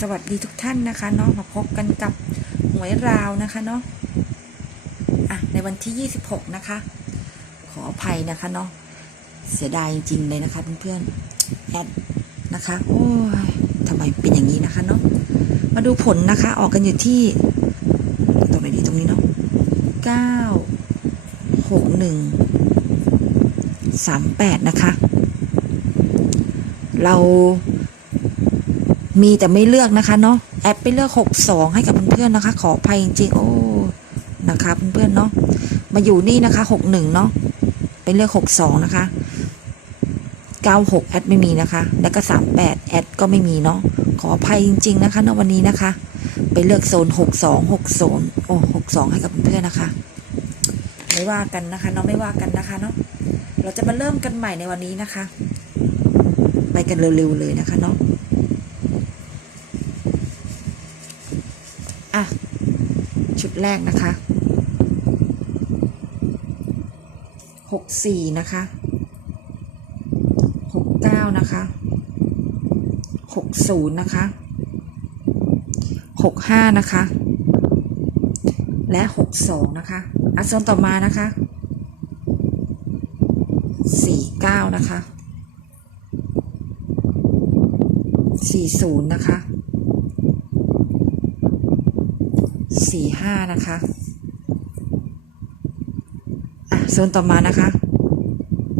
สวัสดีทุกท่านนะคะเนาะมาพบกันกับหวยราวนะคะเนาะอะในวันที่ 26 นะคะ ขออภัยนะคะเนาะเสียดายจริงเลยนะคะเพื่อนๆแอดนะคะโอ้ยทำไมเป็นอย่างนี้นะคะเนาะมาดูผลนะคะ ออกกันอยู่ที่ตรงไหนดีตรงนี้เนาะ9 6 1 3 8นะคะ เรา มีแต่ไม่เลือกนะคะเนาะแอดไปเลือกหกสองให้กับเพื่อนๆนะคะ ขออภัยจริงๆโอ้นะคะเพื่อนๆเนาะมาอยู่นี่นะคะหกหนึ่งเนาะไปเลือกหกสองนะคะเก้าหกแอดไม่มีนะคะ แล้วก็สามแปดแอดก็ไม่มีเนาะขออภัยจริง ๆ นะคะในวันนี้นะคะ ไปเลือกโซนหกสองหกโซนโอ้หกสองให้กับเพื่อนๆนะคะ ไม่ว่ากันนะคะเนาะไม่ว่ากันนะคะเนาะเราจะมาเริ่มกันใหม่ในวันนี้นะคะ ไปกันเร็วๆเลยนะคะเนาะ อะ ชุดแรกนะคะหกสี่นะคะหกเก้านะคะหกศูนย์นะคะหกห้านะคะ และหกสองนะคะอะโซนต่อมานะคะสี่เก้านะคะสี่ศูนย์นะคะ สี่ห้านะคะอะโซนต่อมานะคะ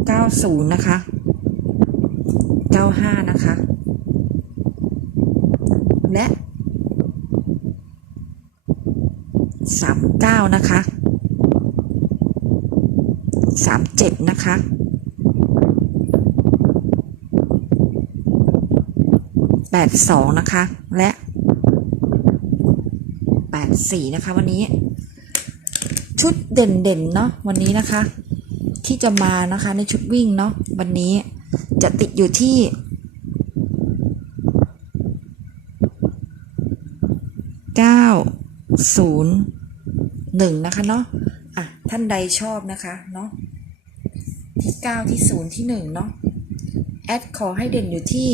เก้าศูนย์นะคะเก้าห้านะคะ และสามเก้านะคะสามเจ็ดนะคะแปดสองนะคะ และ สีนะคะวันนี้ ชุดเด่นๆเนาะวันนี้นะคะ ที่จะมานะคะในชุดวิ่งเนาะวันนี้จะติดอยู่ที่เก้าศูนย์หนึ่งนะคะเนาะอะท่านใดชอบนะคะเนาะที่เก้าที่ศูนย์ที่หนึ่งเนาะแอดขอให้เด่นอยู่ที่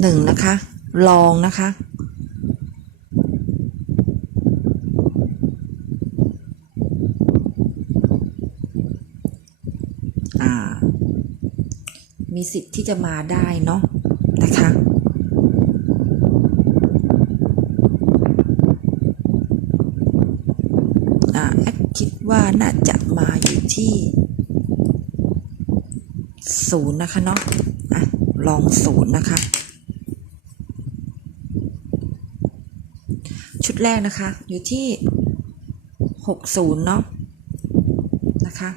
หนึ่งนะคะ ลองนะคะอ่ามีสิทธิ์ที่จะมาได้เนาะนะคะอ่าแอดคิดว่าน่าจะมาอยู่ที่ศูนย์นะคะเนาะอะลองศูนย์นะคะ ชุด แรกนะคะ อยู่ที่หกศูนย์เนาะนะคะ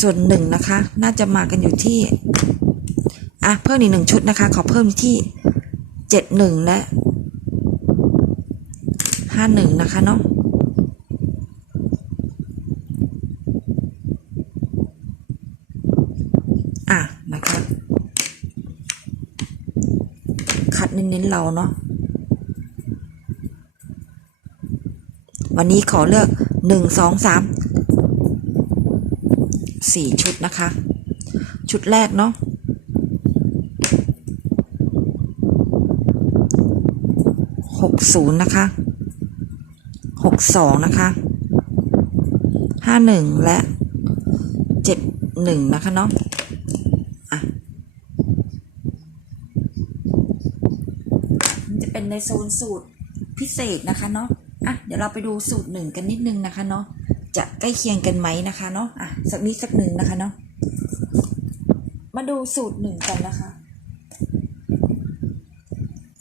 ส่วนหนึ่งนะคะ น่าจะมากันอยู่ที่ อะ เพิ่มอีกหนึ่งชุดนะคะ ขอเพิ่มที่เจ็ดหนึ่งและห้าหนึ่งนะคะเนาะอะ นะคะ คัด เน้นๆเราเนาะวันนี้ขอเลือกหนึ่งสองสามสี่ชุดนะคะ ชุดแรกเนาะหกศูนย์นะคะหกสองนะคะห้าหนึ่งและเจ็ดหนึ่งนะคะเนาะอะ มันจะเป็น ในโซนสูตรพิเศษนะคะเนาะอะเดี๋ยวเราไปดูสูตรหนึ่งกันนิดนึงนะคะเนาะจะใกล้เคียงกันไหมนะคะเนาะอะสักนิดสักหนึ่งนะคะเนาะมาดูสูตรหนึ่งกันนะคะ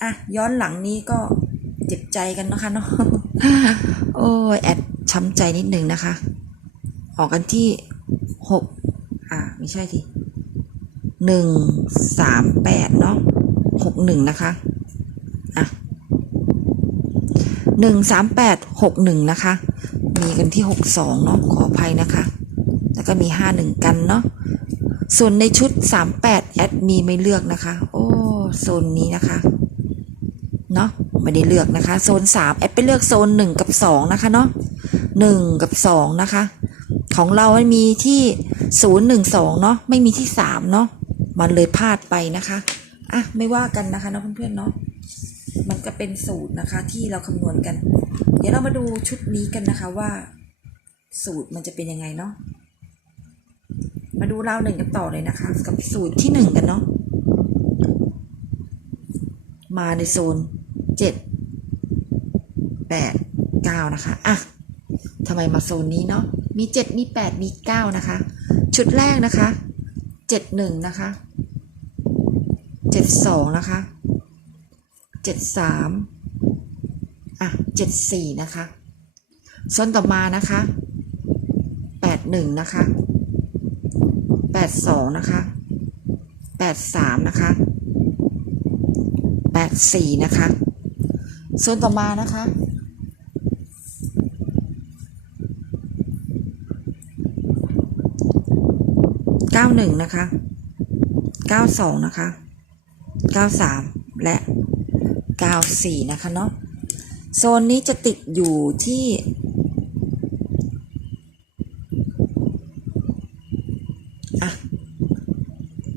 อะย้อนหลังนี้ก็เจ็บใจกันนะคะเนาะโอ้ยแอดช้ำใจนิดนึงนะคะ ออกกันที่หกอะไม่ใช่ทีหนึ่งสามแปดเนาะหกหนึ่งนะคะอะ หนึ่งสามแปดหกหนึ่งนะคะ มีกันที่หกสองเนาะขออภัยนะคะ แล้วก็มีห้าหนึ่งกันเนาะส่วนในชุดสามแปดแอดมีไม่เลือกนะคะ โอ้โซนนี้นะคะเนาะไม่ได้เลือกนะคะโซนสามแอดไปเลือกโซนหนึ่งกับสองนะคะเนาะหนึ่งกับสองนะคะ ของเรามันมีที่ศูนย์หนึ่งสองเนาะไม่มีที่สามเนาะมันเลยพลาดไปนะคะ อะ ไม่ว่ากันนะคะเนาะเพื่อนๆเนาะ มันก็เป็นสูตรนะคะ ที่เราคำนวณกัน เดี๋ยวเรามาดูชุดนี้กันนะคะว่า สูตรมันจะเป็นยังไงเนาะมาดูราวหนึ่งกันต่อเลยนะคะ กับสูตรที่หนึ่งกันเนาะมาในโซนเจ็ดแปดเก้านะคะอะทำไมมาโซนนี้เนาะมีเจ็ดมีแปดมีเก้านะคะ ชุดแรกนะคะเจ็ดหนึ่งนะคะเจ็ดสองนะคะ เจ็ดสามอะเจ็ดสี่นะคะโซนต่อมานะคะแปดหนึ่งนะคะแปดสองนะคะแปดสามนะคะแปดสี่นะคะโซนต่อมานะคะเก้าหนึ่งนะคะเก้าสองนะคะเก้าสามและ ก้าสี่นะคะเนาะโซนนี้จะติดอยู่ที่อะ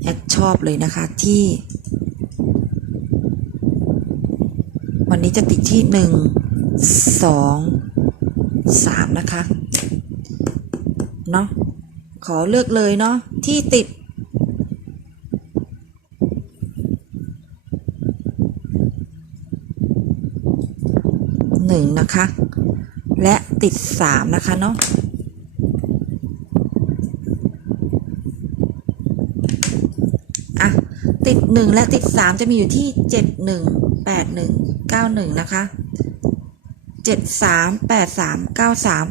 แอดชอบเลยนะคะที่ วันนี้จะติดที่หนึ่งสองสามนะคะเนาะขอเลือกเลยเนาะที่ติด หนึ่งนะคะ และติดสามนะคะเนาะอะติดหนึ่งและติดสามจะมีอยู่ที่เจ็ดหนึ่งแปดหนึ่งเก้าหนึ่งนะคะเจ็ดสามแปดสามเก้าสาม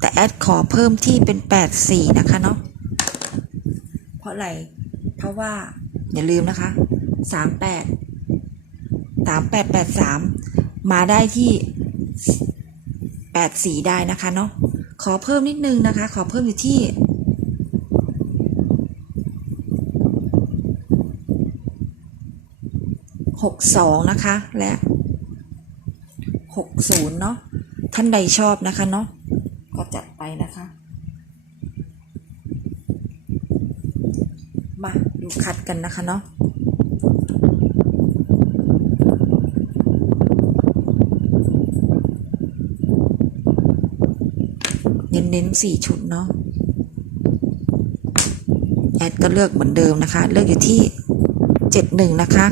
แต่แอดขอเพิ่มที่เป็นแปดสี่นะคะเนาะเพราะอะไร เพราะว่าอย่าลืมนะคะสามแปดสามแปดแปดสามมาได้ที่ แปดสีได้นะคะเนาะขอเพิ่มนิดนึงนะคะ ขอเพิ่มอยู่ที่หกสองนะคะ และหกศูนย์เนาะท่านใดชอบนะคะเนาะก็จัดไปนะคะ มาดูคัดกันนะคะเนาะ เน้นเน้นสี่ชุดเนาะแอดก็เลือกเหมือนเดิมนะคะ เลือกอยู่ที่เจ็ดหนึ่งนะคะ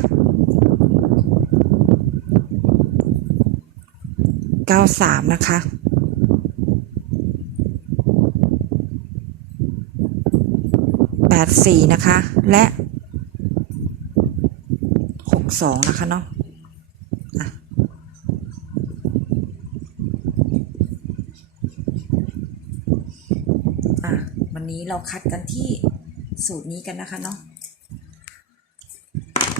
เก้าสามนะคะแปดสี่นะคะ และหกสองนะคะเนาะอะอะ วั นี้เราคัดกันที่สูตรนี้กันนะคะเนาะ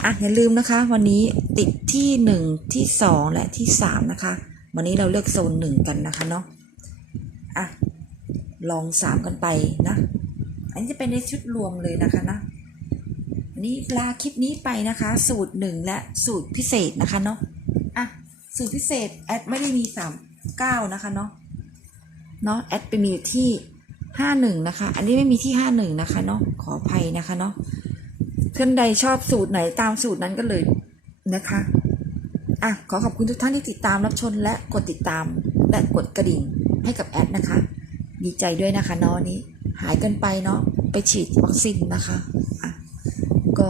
อะอย่าลืมนะคะ วันนี้ติดที่หนึ่งที่สองและที่สามนะคะ วันนี้เราเลือกโซนหนึ่งกันนะคะเนาะอะลองสามกันไปนะ อันนี้จะเป็นในชุดรวมเลยนะคะนะวันนี้ลาคลิปนี้ไปนะคะ สูตรหนึ่งและสูตรพิเศษนะคะเนาะอะสูตรพิเศษแอดไม่ได้มีสามเก้านะคะเนาะเนาะแอดไปมีอยู่ที่ ห้าหนึ่งนะคะ อันนี้ไม่มีที่ห้าหนึ่งนะคะเนาะขออภัยนะคะเนาะท่านใดชอบสูตรไหนตามสูตรนั้นก็เลยนะคะอะขอขอบคุณทุกท่านที่ติดตามรับชมและกดติดตาม และกดกระดิ่งให้กับแอดนะคะ ดีใจด้วยนะคะเนาะนนี้ หายกันไปเนาะไปฉีดวัคซีนนะคะอะก็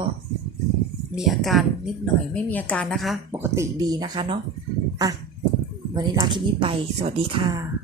มีอาการนิดหน่อยไม่มีอาการนะคะ ปกติดีนะคะเนาะอะวันนี้ลาคลิปนี้ไป สวัสดีค่ะ